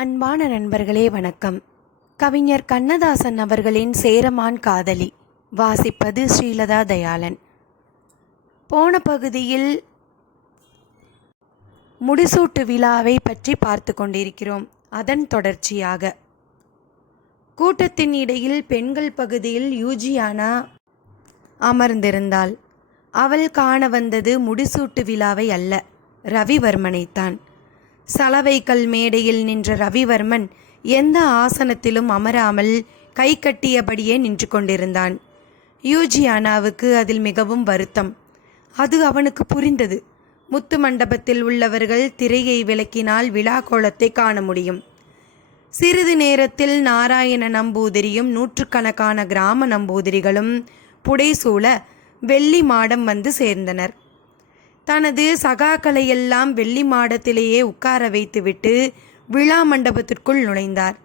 அன்பான நண்பர்களே வணக்கம். கவிஞர் கண்ணதாசன் அவர்களின் சேரமான் காதலி வாசிப்பது ஸ்ரீலதா தயாளன். போன பகுதியில் முடிசூட்டு விழாவை பற்றி பார்த்து கொண்டிருக்கிறோம். அதன் தொடர்ச்சியாக. கூட்டத்தின் இடையில் பெண்கள் பகுதியில் யூஜியானா அமர்ந்திருந்தாள். அவள் காண வந்தது முடிசூட்டு விழாவை அல்ல ரவிவர்மனைத்தான். சலவைக்கல் மேடையில் நின்ற ரவிவர்மன் எந்த ஆசனத்திலும் அமராமல் கை கட்டியபடியே நின்று கொண்டிருந்தான். யூஜியானாவுக்கு அதில் மிகவும் வருத்தம். அது அவனுக்கு புரிந்தது. முத்து மண்டபத்தில் உள்ளவர்கள் திரையை விளக்கினால் விழா கோலத்தை காண முடியும். சிறிது நேரத்தில் நாராயண நம்பூதிரியும் நூற்றுக்கணக்கான கிராம நம்பூதிரிகளும் புடைசூழ வெள்ளி மாடம் வந்து சேர்ந்தனர். தனது சகாக்களை எல்லாம் வெள்ளி மாடத்திலேயே உட்கார வைத்துவிட்டு விழா மண்டபத்திற்குள் நுழைந்தார்.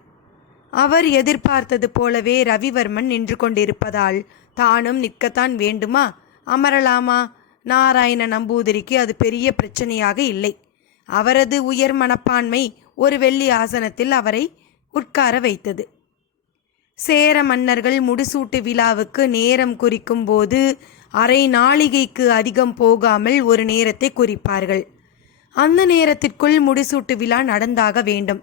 அவர் எதிர்பார்த்தது போலவே ரவிவர்மன் நின்று கொண்டிருப்பதால் தானும் நிற்கத்தான் வேண்டுமா? அமரலாமா? நாராயண நம்பூதிரிக்கு அது பெரிய பிரச்சனையாக இல்லை. அவரது உயர் மனப்பான்மை ஒரு வெள்ளி ஆசனத்தில் அவரை உட்கார வைத்தது. சேர மன்னர்கள் முடிசூட்டு விழாவுக்கு நேரம் குறிக்கும் போது அரை நாளிகைக்கு அதிகம் போகாமல் ஒரு நேரத்தை குறிப்பார்கள். அந்த நேரத்திற்குள் முடிசூட்டு விழா நடந்தாக வேண்டும்.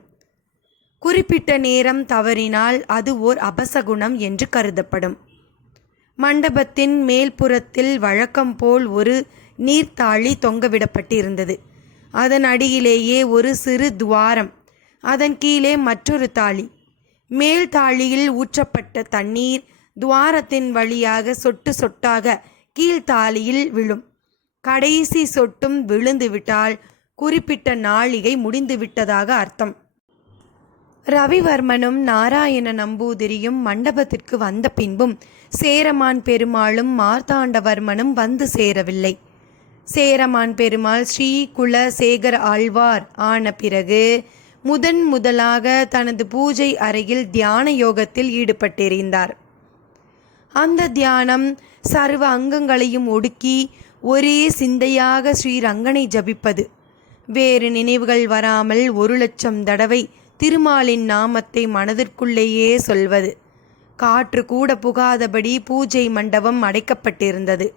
குறிப்பிட்ட நேரம் தவறினால் அது ஓர் அபசகுணம் என்று கருதப்படும். மண்டபத்தின் மேல்புறத்தில் வழக்கம் போல் ஒரு நீர்த்தாழி தொங்கவிடப்பட்டிருந்தது. அதன் அடியிலேயே ஒரு சிறு துவாரம் அதன் கீழே மற்றொரு தாளி. மேல் தாழியில் ஊற்றப்பட்ட தண்ணீர் துவாரத்தின் வழியாக சொட்டு சொட்டாக கீழ்த்தாலியில் விழும். கடைசி சொட்டும் விழுந்துவிட்டால் குறிப்பிட்ட நாழிகை முடிந்து விட்டதாக அர்த்தம். ரவிவர்மனும் நாராயண நம்பூதிரியும் மண்டபத்திற்கு வந்த பின்பும் சேரமான் பெருமாளும் மார்த்தாண்டவர்மனும் வந்து சேரவில்லை. சேரமான் பெருமாள் ஸ்ரீ குலசேகர ஆழ்வார் ஆன பிறகு முதன் முதலாக தனது பூஜை அறையில் தியான யோகத்தில் ஈடுபட்டிருந்தார். அந்த தியானம் சர்வ அங்கங்களையும் ஒடுக்கி ஒரே சிந்தையாக ஸ்ரீரங்கனை ஜபிப்பது. வேறு நினைவுகள் வராமல் ஒரு லட்சம் தடவை திருமாலின் நாமத்தை மனதிற்குள்ளேயே சொல்வது. காற்று கூட புகாதபடி பூஜை மண்டபம் அடைக்கப்பட்டிருந்தது.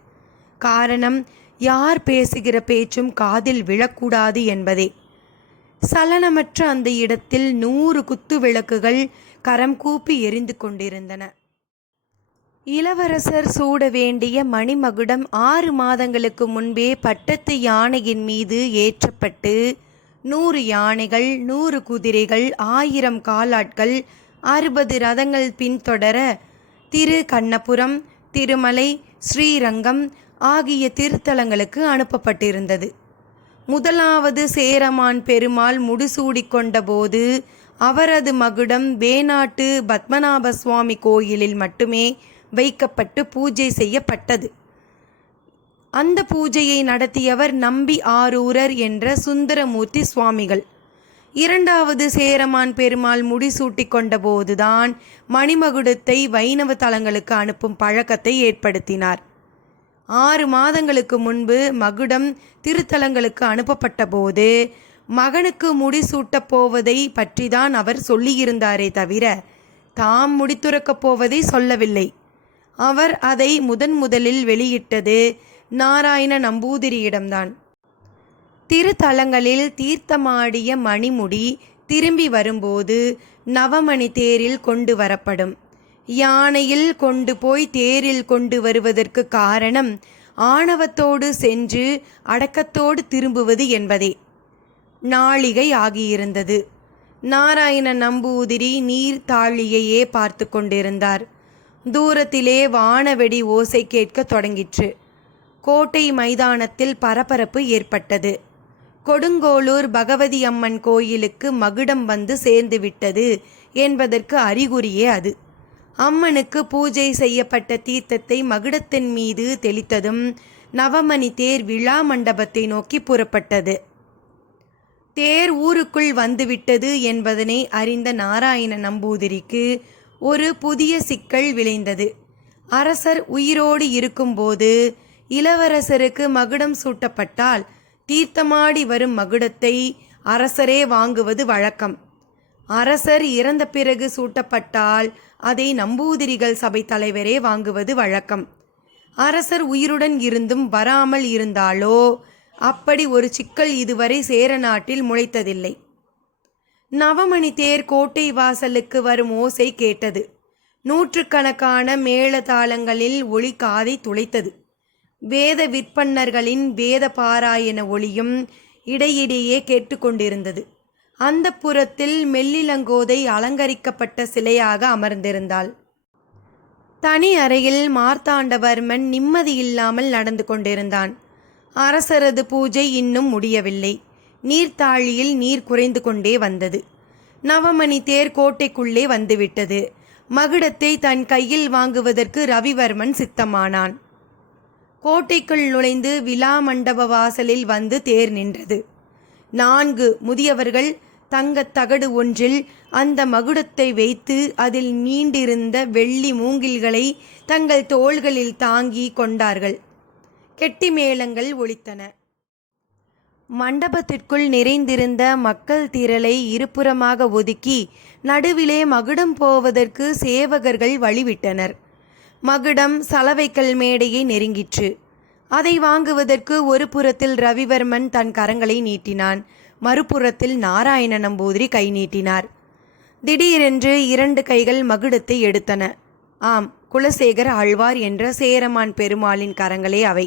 காரணம் யார் பேசுகிற பேச்சும் காதில் விழக்கூடாது என்பதே. சலனமற்ற அந்த இடத்தில் நூறு குத்து விளக்குகள் கரம் கூப்பி எரிந்து கொண்டிருந்தன. இளவரசர் சூட வேண்டிய மணிமகுடம் ஆறு மாதங்களுக்கு முன்பே பட்டத்து யானையின் மீது ஏற்றப்பட்டு நூறு யானைகள் நூறு குதிரைகள் ஆயிரம் காலாட்கள் அறுபது ரதங்கள் பின்தொடர திரு கண்ணபுரம் திருமலை ஸ்ரீரங்கம் ஆகிய திருத்தலங்களுக்கு அனுப்பப்பட்டிருந்தது. முதலாவது சேரமான் பெருமாள் முடிசூடிக்கொண்டபோது அவரது மகுடம் வேணாட்டு பத்மநாப சுவாமி கோயிலில் மட்டுமே வைக்கப்பட்டு பூஜை செய்யப்பட்டது. அந்த பூஜையை நடத்தியவர் நம்பி ஆரூரர் என்ற சுந்தரமூர்த்தி சுவாமிகள். இரண்டாவது சேரமான் பெருமாள் முடிசூட்டி கொண்டபோதுதான் மணிமகுடத்தை வைணவ தலங்களுக்கு அனுப்பும் பழக்கத்தை ஏற்படுத்தினார். ஆறு மாதங்களுக்கு முன்பு மகுடம் திருத்தலங்களுக்கு அனுப்பப்பட்ட போது மகனுக்கு முடிசூட்டப் போவதை பற்றிதான் அவர் சொல்லியிருந்தாரே தவிர தாம் முடித்துறக்கப் போவதை சொல்லவில்லை. அவர் அதை முதன் முதலில் வெளியிட்டது நாராயண நம்பூதிரியிடம்தான். திருத்தலங்களில் தீர்த்தமாடிய மணிமுடி திரும்பி வரும்போது நவமணி தேரில் கொண்டு வரப்படும். யானையில் கொண்டு போய் தேரில் கொண்டு வருவதற்கு காரணம் ஆணவத்தோடு சென்று அடக்கத்தோடு திரும்புவது என்பதே. நாளிகை ஆகியிருந்தது. நாராயண நம்பூதிரி நீர் தாழியையே பார்த்து கொண்டிருந்தார். தூரத்திலே வானவெடி ஓசை கேட்கத் தொடங்கிற்று. கோட்டை மைதானத்தில் பரபரப்பு ஏற்பட்டது. கொடுங்கோளூர் பகவதி அம்மன் கோயிலுக்கு மகுடம் வந்து சேர்ந்து விட்டது என்பதற்கு அறிகுறியே அது. அம்மனுக்கு பூஜை செய்யப்பட்ட தீர்த்தத்தை மகுடத்தின் மீது தெளித்ததும் நவமணி தேர் விழா மண்டபத்தை நோக்கி புறப்பட்டது. தேர் ஊருக்குள் வந்துவிட்டது என்பதனை அறிந்த நாராயண நம்பூதிரிக்கு ஒரு புதிய சிக்கல் விளைந்தது. அரசர் உயிரோடு இருக்கும்போது இளவரசருக்கு மகுடம் சூட்டப்பட்டால் தீர்த்தமாடி வரும் மகுடத்தை அரசரே வாங்குவது வழக்கம். அரசர் இறந்த பிறகு சூட்டப்பட்டால் அதை நம்பூதிரிகள் சபை தலைவரே வாங்குவது வழக்கம். அரசர் உயிருடன் இருந்தும் வராமல் இருந்தாலோ அப்படி ஒரு சிக்கல் இதுவரை சேர நாட்டில் முளைத்ததில்லை. நவமணி தேர் கோட்டை வாசலுக்கு வரும் ஓசை கேட்டது. நூற்றுக்கணக்கான மேளதாளங்களில் ஒளி காதை துளைத்தது. வேத விற்பன்னர்களின் வேத பாராயண ஒளியும் இடையிடையே கேட்டுக்கொண்டிருந்தது அந்த புறத்தில் மெல்லிலங்கோதை அலங்கரிக்கப்பட்ட சிலையாக அமர்ந்திருந்தாள். தனி அறையில் மார்த்தாண்டவர்மன் நிம்மதியில்லாமல் நடந்து கொண்டிருந்தான். அரசரது பூஜை இன்னும் முடியவில்லை. நீர்த்தாழியில் நீர் குறைந்து கொண்டே வந்தது. நவமணி தேர் கோட்டைக்குள்ளே வந்துவிட்டது. மகுடத்தை தன் கையில் வாங்குவதற்கு ரவிவர்மன் சித்தமானான். கோட்டைக்குள் நுழைந்து விழா மண்டப வாசலில் வந்து தேர் நின்றது. நான்கு முதியவர்கள் தங்கத் தகடு ஒன்றில் அந்த மகுடத்தை வைத்து அதில் நீண்டிருந்த வெள்ளி மூங்கில்களை தங்கள் தோள்களில் தாங்கி கொண்டார்கள். கெட்டி மேளங்கள் ஒலித்தன. மண்டபத்திற்குள் நிறைந்திருந்த மக்கள் திரளை இருபுறமாக ஒதுக்கி நடுவிலே மகுடம் போவதற்கு சேவகர்கள் வழிவிட்டனர். மகுடம் சலவைக்கல் மேடையை நெருங்கிற்று. அதை வாங்குவதற்கு ஒரு புறத்தில் ரவிவர்மன் தன் கரங்களை நீட்டினான். மறுபுறத்தில் நாராயண நம்பூதிரி கை நீட்டினார். திடீரென்று இரண்டு கைகள் மகுடத்தை எடுத்தன. ஆம் குலசேகர் ஆழ்வார் என்ற சேரமான் பெருமாளின் கரங்களே அவை.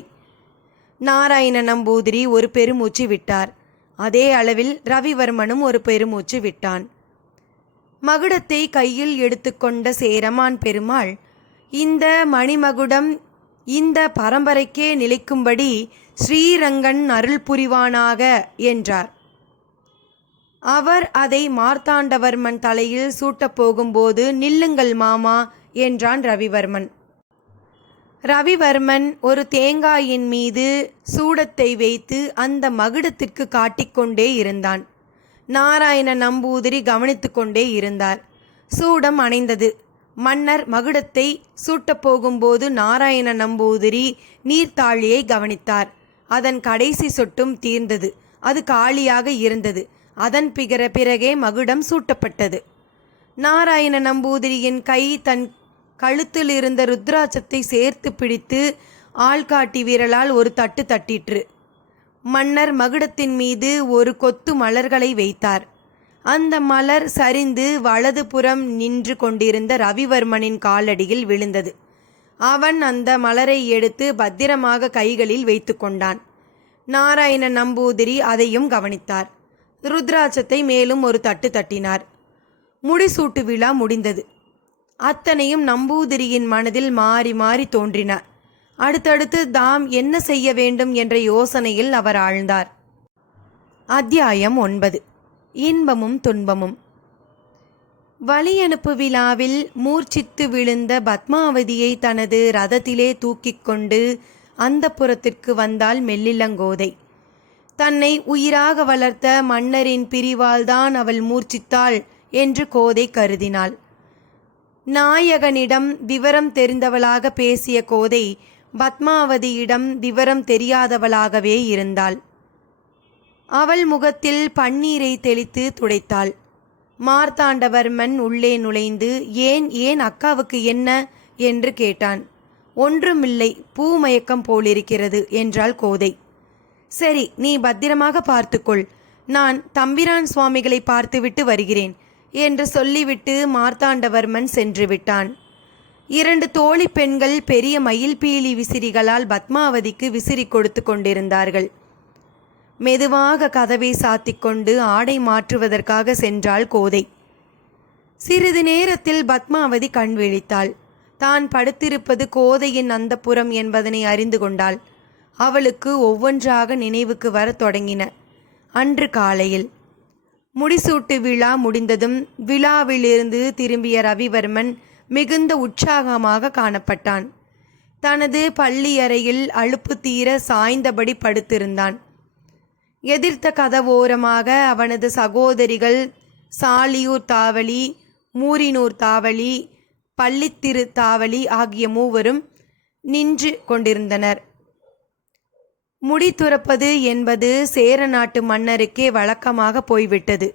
நாராயண நம்பூதிரி ஒரு பெருமூச்சு விட்டார். அதே அளவில் ரவிவர்மனும் ஒரு பெருமூச்சு விட்டான். மகுடத்தை கையில் எடுத்துக்கொண்ட சேரமான் பெருமாள் இந்த மணிமகுடம் இந்த பரம்பரைக்கே நிலைக்கும்படி ஸ்ரீரங்கன் அருள் புரிவானாக என்றார். அவர் அதை மார்த்தாண்டவர்மன் தலையில் சூட்டப் போகும்போது நில்லுங்கள் மாமா என்றான் ரவிவர்மன். ரவிவர்மன் ஒரு தேங்காயின் மீது சூடத்தை வைத்து அந்த மகுடத்திற்கு காட்டிக்கொண்டே இருந்தான். நாராயண நம்பூதிரி கவனித்து கொண்டே இருந்தார். சூடம் அணைந்தது. மன்னர் மகுடத்தை சூட்டப் போகும்போது நாராயண நம்பூதிரி நீர்த்தாழியை கவனித்தார். அதன் கடைசி சொட்டும் தீர்ந்தது. அது காலியாக இருந்தது. அதன் பிகர பிறகே மகுடம் சூட்டப்பட்டது. நாராயண நம்பூதிரியின் கை தன் கழுத்தில் இருந்த ருத்ராட்சத்தை சேர்த்து பிடித்து ஆள்காட்டி விரலால் ஒரு தட்டு தட்டிற்று. மன்னர் மகுடத்தின் மீது ஒரு கொத்து மலர்களை வைத்தார். அந்த மலர் சரிந்து வலது புறம் நின்று கொண்டிருந்த ரவிவர்மனின் காலடியில் விழுந்தது. அவன் அந்த மலரை எடுத்து பத்திரமாக கைகளில் வைத்து கொண்டான். நாராயண நம்பூதிரி அதையும் கவனித்தார். ருத்ராட்சத்தை மேலும் ஒரு தட்டு தட்டினார். முடிசூட்டு விழா முடிந்தது. அத்தனையும் நம்பூதிரியின் மனதில் மாறி மாறி தோன்றின. அடுத்தடுத்து தாம் என்ன செய்ய வேண்டும் என்ற யோசனையில் அவர் ஆழ்ந்தார். அத்தியாயம் ஒன்பது. இன்பமும் துன்பமும். வழியனுப்பு விழாவில் மூர்ச்சித்து விழுந்த பத்மாவதியை தனது ரதத்திலே தூக்கிக் கொண்டு அந்த புறத்திற்கு வந்தாள் மெல்லிலங்கோதை தன்னை உயிராக வளர்த்த மன்னரின் பிரிவால்தான் அவள் மூர்ச்சித்தாள் என்று கோதை கருதினாள். நாயகனிடம் விவரம் தெரிந்தவளாக பேசிய கோதை பத்மாவதியிடம் விவரம் தெரியாதவளாகவே இருந்தாள். அவள் முகத்தில் பன்னீரை தெளித்து துடைத்தாள். மார்த்தாண்டவர்மன் உள்ளே நுழைந்து ஏன் ஏன் அக்காவுக்கு என்ன? என்று கேட்டான். ஒன்றுமில்லை பூமயக்கம் போலிருக்கிறது என்றாள் கோதை. சரி நீ பத்திரமாக பார்த்துக்கொள். நான் தம்பிரான் சுவாமிகளை பார்த்துவிட்டு வருகிறேன். என்று சொல்லிவிட்டு மார்த்தாண்டவர்மன் சென்று விட்டான். இரண்டு தோழி பெண்கள் பெரிய மயில் பீலி விசிறிகளால் பத்மாவதிக்கு விசிறி கொடுத்து கொண்டிருந்தார்கள். மெதுவாக கதவை சாத்திக்கொண்டு ஆடை மாற்றுவதற்காக சென்றாள் கோதை. சிறிது நேரத்தில் பத்மாவதி கண் விழித்தாள். தான் படுத்திருப்பது கோதையின் அந்தப்புறம் என்பதனை அறிந்து கொண்டாள். அவளுக்கு ஒவ்வொன்றாக நினைவுக்கு வரத் தொடங்கின. அன்று காலையில் முடிசூட்டு விழா முடிந்ததும் விழாவிலிருந்து திரும்பிய ரவிவர்மன் மிகுந்த உற்சாகமாக காணப்பட்டான். தனது பள்ளி அறையில் அலுப்பு தீர சாய்ந்தபடி படுத்திருந்தான். எதிர்த்த கதவோரமாக அவனது சகோதரிகள் சாலியூர் தாவளி மூரினூர் தாவளி பள்ளித்திரு தாவளி ஆகிய மூவரும் நின்று கொண்டிருந்தனர். முடி துறப்பது என்பது சேர நாட்டு மன்னருக்கே வழக்கமாக போய்விட்டது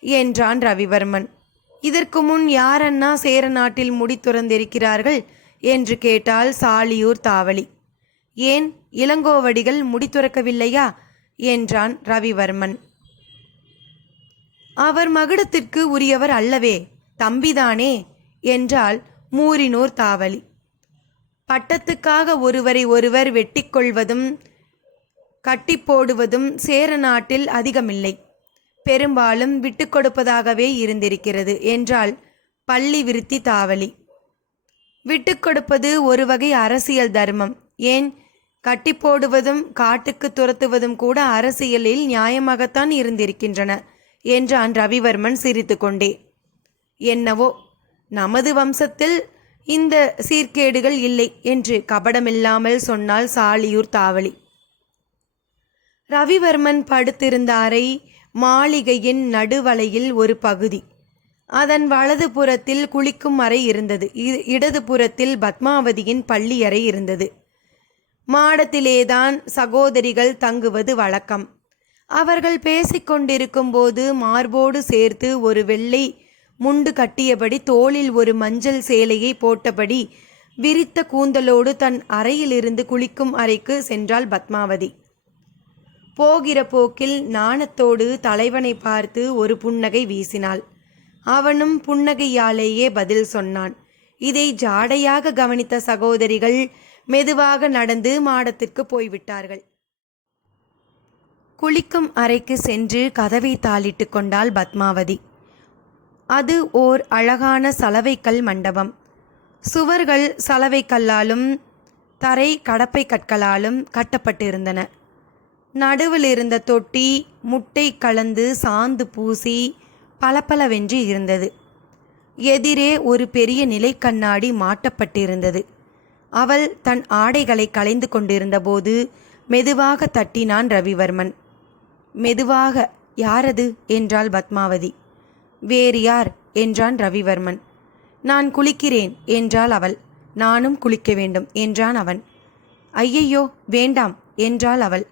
என்றான் ரவிவர்மன். இதற்கு முன் யாரண்ணா சேர நாட்டில் முடி துறந்திருக்கிறார்கள்? என்று கேட்டால் சாலியூர் தாவளி. ஏன் இளங்கோவடிகள் முடி துறக்கவில்லையா? என்றான் ரவிவர்மன். அவர் மகுடத்திற்கு உரியவர் அல்லவே தம்பிதானே? என்றால் மூரினூர் தாவலி பட்டத்துக்காக ஒருவரை ஒருவர் வெட்டிக்கொள்வதும் கட்டிப்போடுவதும் சேர நாட்டில் அதிகமில்லை. பெரும்பாலும் விட்டு கொடுப்பதாகவே இருந்திருக்கிறது என்றால் பள்ளி விருத்தி தாவலி. விட்டு கொடுப்பது ஒரு வகை அரசியல் தர்மம். ஏன்? கட்டி போடுவதும் காட்டுக்கு துரத்துவதும் கூட அரசியலில் நியாயமாகத்தான் இருந்திருக்கின்றன என்றான் ரவிவர்மன் சிரித்துக்கொண்டே. என்னவோ? நமது வம்சத்தில் இந்த சீர்கேடுகள் இல்லை என்று கபடமில்லாமல் சொன்னால் சாலியூர் தாவளி ரவிவர்மன் படுத்திருந்த அறை மாளிகையின் நடுவலையில் ஒரு பகுதி. அதன் வலது புறத்தில் குளிக்கும் அறை இருந்தது. இடது புறத்தில் பத்மாவதியின் பள்ளி அறை இருந்தது. மாடத்திலேதான் சகோதரிகள் தங்குவது வழக்கம். அவர்கள் பேசிக்கொண்டிருக்கும்போது மார்போடு சேர்த்து ஒரு வெள்ளை முண்டு கட்டியபடி தோளில் ஒரு மஞ்சள் சேலையை போட்டபடி விரித்த கூந்தலோடு தன் அறையிலிருந்து குளிக்கும் அறைக்கு சென்றாள் பத்மாவதி. போகிற போக்கில் நாணத்தோடு தலைவனை பார்த்து ஒரு புன்னகை வீசினாள். அவனும் புன்னகையாலேயே பதில் சொன்னான். இதை ஜாடையாக கவனித்த சகோதரிகள் மெதுவாக நடந்து மாடத்திற்கு போய்விட்டார்கள். குளிக்கும் அறைக்கு சென்று கதவை தாளிட்டு கொண்டாள் பத்மாவதி. அது ஓர் அழகான சலவைக்கல் மண்டபம். சுவர்கள் சலவைக்கல்லாலும் தரை கடப்பை கற்களாலும் கட்டப்பட்டிருந்தன. நடுவில் இருந்த தொட்டி முட்டை கலந்து சாந்து பூசி பளபளவென்று இருந்தது. எதிரே ஒரு பெரிய நிலைக்கண்ணாடி மாட்டப்பட்டிருந்தது. அவள் தன் ஆடைகளை களைந்து கொண்டிருந்தபோது மெதுவாக தட்டினான் ரவிவர்மன். மெதுவாக யாரது? என்றாள் பத்மாவதி. வேறு யார்? என்றான் ரவிவர்மன். நான் குளிக்கிறேன் என்றாள் அவள். நானும் குளிக்க வேண்டும் என்றான் அவன். ஐயையோ வேண்டாம் என்றாள் அவள்.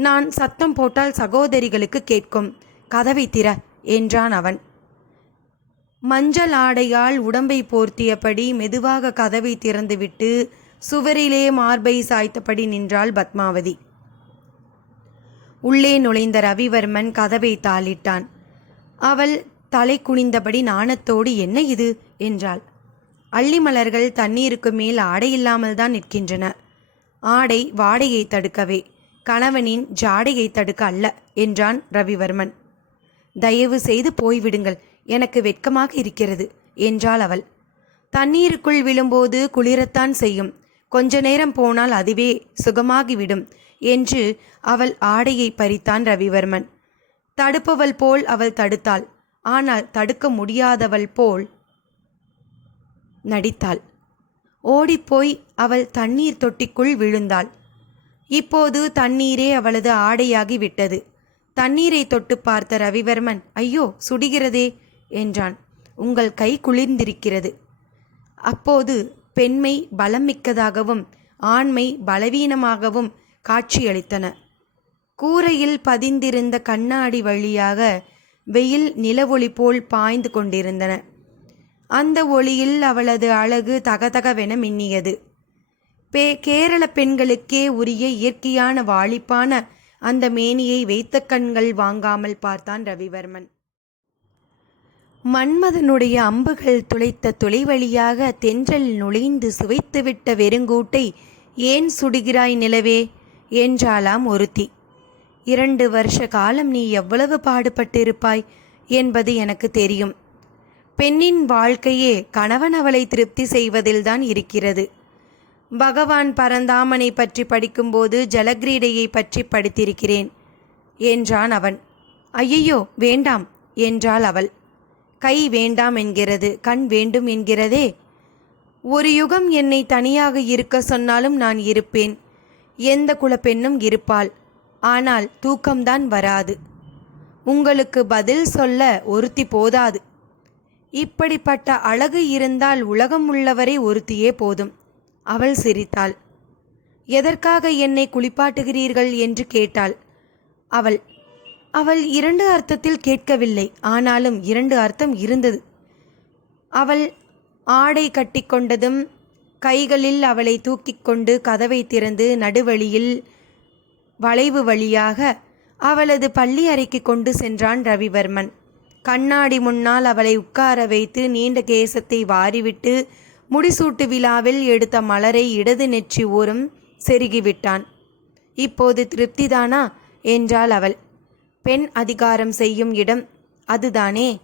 நான் சத்தம் போட்டால் சகோதரிகளுக்கு கேட்கும். கதவை திற என்றான் அவன். மஞ்சள் ஆடையால் உடம்பை போர்த்தியபடி மெதுவாக கதவை திறந்துவிட்டு சுவரிலே மார்பை சாய்த்தபடி நின்றாள் பத்மாவதி. உள்ளே நுழைந்த ரவிவர்மன் கதவை தாளிட்டான். அவள் தலை குனிந்தபடி நாணத்தோடு என்ன இது? என்றாள். அள்ளி மலர்கள் தண்ணீருக்கு மேல் ஆடையில்லாமல் தான் நிற்கின்றன. ஆடை வாடையை தடுக்கவே கணவனின் ஜாடையை தடுக்க அல்ல என்றான் ரவிவர்மன். தயவு செய்து போய்விடுங்கள் எனக்கு வெட்கமாக இருக்கிறது என்றாள் அவள். தண்ணீருக்குள் விழும்போது குளிரத்தான் செய்யும். கொஞ்ச நேரம் போனால் அதுவே சுகமாகிவிடும் என்று அவள் ஆடையை பறித்தான் ரவிவர்மன். தடுப்பவள் போல் அவள் தடுத்தாள் ஆனால் தடுக்க முடியாதவள் போல் நடித்தாள். ஓடிப்போய் அவள் தண்ணீர் தொட்டிக்குள் விழுந்தாள். இப்போது தண்ணீரே அவளது ஆடையாகி விட்டது தண்ணீரை தொட்டு பார்த்த ரவிவர்மன் ஐயோ சுடுகிறதே என்றான். உங்கள் கை குளிர்ந்திருக்கிறது. அப்போது பெண்மை பலம் மிக்கதாகவும் ஆண்மை பலவீனமாகவும் காட்சியளித்தன. கூரையில் பதிந்திருந்த கண்ணாடி வழியாக வெயில் நிலவொளி போல் பாய்ந்து கொண்டிருந்தன. அந்த ஒளியில் அவளது அழகு தகதகவென மின்னியது. பே கேரள பெண்களுக்கே உரிய இயற்கையான வாளிப்பான அந்த மேனியை வைத்த கண்கள் வாங்காமல் பார்த்தான் ரவிவர்மன். மன்மதனுடைய அம்புகள் துளைத்த துளை வழியாக தென்றல் நுழைந்து சுவைத்துவிட்ட வெறுங்கூட்டை ஏன் சுடுகிறாய் நிலவே? என்றாளாம் ஒருத்தி. இரண்டு வருஷ காலம் நீ எவ்வளவு பாடுபட்டிருப்பாய் என்பது எனக்கு தெரியும். பெண்ணின் வாழ்க்கையே கணவன் அவளை திருப்தி செய்வதில்தான் இருக்கிறது. பகவான் பரந்தாமனை பற்றி படிக்கும்போது ஜலக்கிரீடையை பற்றி படித்திருக்கிறேன் என்றான் அவன். ஐயையோ வேண்டாம் என்றாள் அவள். கை வேண்டாம் என்கிறது கண் வேண்டும் என்கிறதே. ஒரு யுகம் என்னை தனியாக இருக்க சொன்னாலும் நான் இருப்பேன். எந்த குலப்பெண்ணும் இருப்பாள். ஆனால் தூக்கம்தான் வராது. உங்களுக்கு பதில் சொல்ல ஒருத்தி போதாது. இப்படிப்பட்ட அழகு இருந்தால் உலகம் உள்ளவரை ஒருத்தியே போதும். அவள் சிரித்தாள். எதற்காக என்னை குளிப்பாட்டுகிறீர்கள்? என்று கேட்டாள். அவள் அவள் இரண்டு அர்த்தத்தில் கேட்கவில்லை. ஆனாலும் இரண்டு அர்த்தம் இருந்தது. அவள் ஆடை கட்டிக்கொண்டதும் கைகளில் அவளை தூக்கிக் கொண்டு கதவை திறந்து நடுவழியில் வளைவு வழியாக அவளது பள்ளி அறைக்கு கொண்டு சென்றான் ரவிவர்மன். கண்ணாடி முன்னால் அவளை உட்கார வைத்து நீண்ட கேசத்தை வாரிவிட்டு முடிசூட்டு விழாவில் எடுத்த மலரை இடது நெற்றி ஓரம் செருகிவிட்டான். இப்போது திருப்திதானா? என்றாள் அவள். பெண் அதிகாரம் செய்யும் இடம் அதுதானே?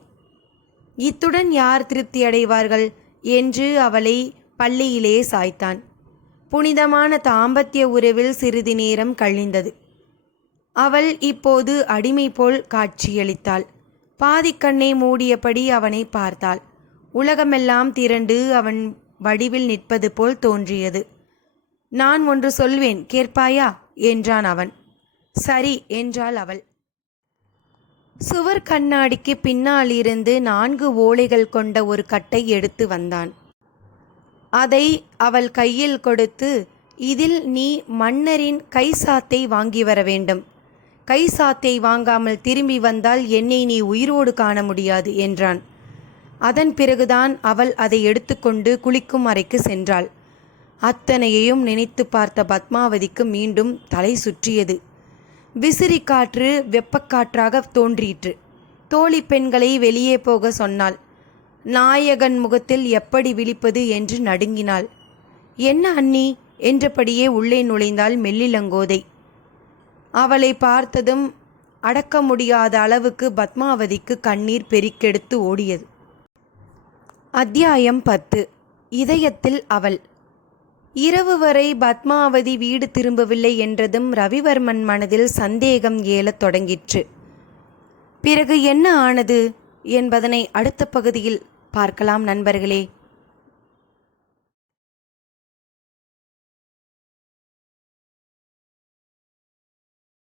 இத்துடன் யார் திருப்தி அடைவார்கள் என்று அவளை பள்ளியிலே சாய்த்தான். புனிதமான தாம்பத்திய உறவில் சிறிது நேரம் கழிந்தது. அவள் இப்போது அடிமை போல் காட்சியளித்தாள். பாதிக்கண்ணை மூடியபடி அவனை பார்த்தாள். உலகமெல்லாம் திரண்டு அவன் வடிவில் நிற்பது போல் தோன்றியது. நான் ஒன்று சொல்வேன் கேட்பாயா? என்றான் அவன். சரி என்றாள் அவள். சுவர் கண்ணாடிக்கு பின்னால் இருந்து நான்கு ஓலைகள் கொண்ட ஒரு கட்டை எடுத்து வந்தான். அதை அவள் கையில் கொடுத்து இதில் நீ மன்னரின் கைசாத்தை வாங்கி வர வேண்டும். கைசாத்தை வாங்காமல் திரும்பி வந்தால் என்னை நீ உயிரோடு காண முடியாது என்றான். அதன் பிறகுதான் அவள் அதை எடுத்துக்கொண்டு குளிக்கும் அறைக்கு சென்றாள். அத்தனையையும் நினைத்து பார்த்த பத்மாவதிக்கு மீண்டும் தலை சுற்றியது. விசிறி காற்று வெப்பக்காற்றாக தோன்றிற்று. தோழி பெண்களை வெளியே போக சொன்னாள். நாயகன் முகத்தில் எப்படி விழிப்பது என்று நடுங்கினாள். என்ன அண்ணி? என்றபடியே உள்ளே நுழைந்தாள் மெல்லிலங்கோதை. அவளை பார்த்ததும் அடக்க முடியாத அளவுக்கு பத்மாவதிக்கு கண்ணீர் பெருக்கெடுத்து ஓடியது. அத்தியாயம் பத்து. இதயத்தில் அவள். இரவு வரை பத்மாவதி வீடு திரும்பவில்லை என்றதும் ரவிவர்மன் மனதில் சந்தேகம் ஏலத் தொடங்கிற்று. பிறகு என்ன ஆனது என்பதனை அடுத்த பகுதியில் பார்க்கலாம் நண்பர்களே.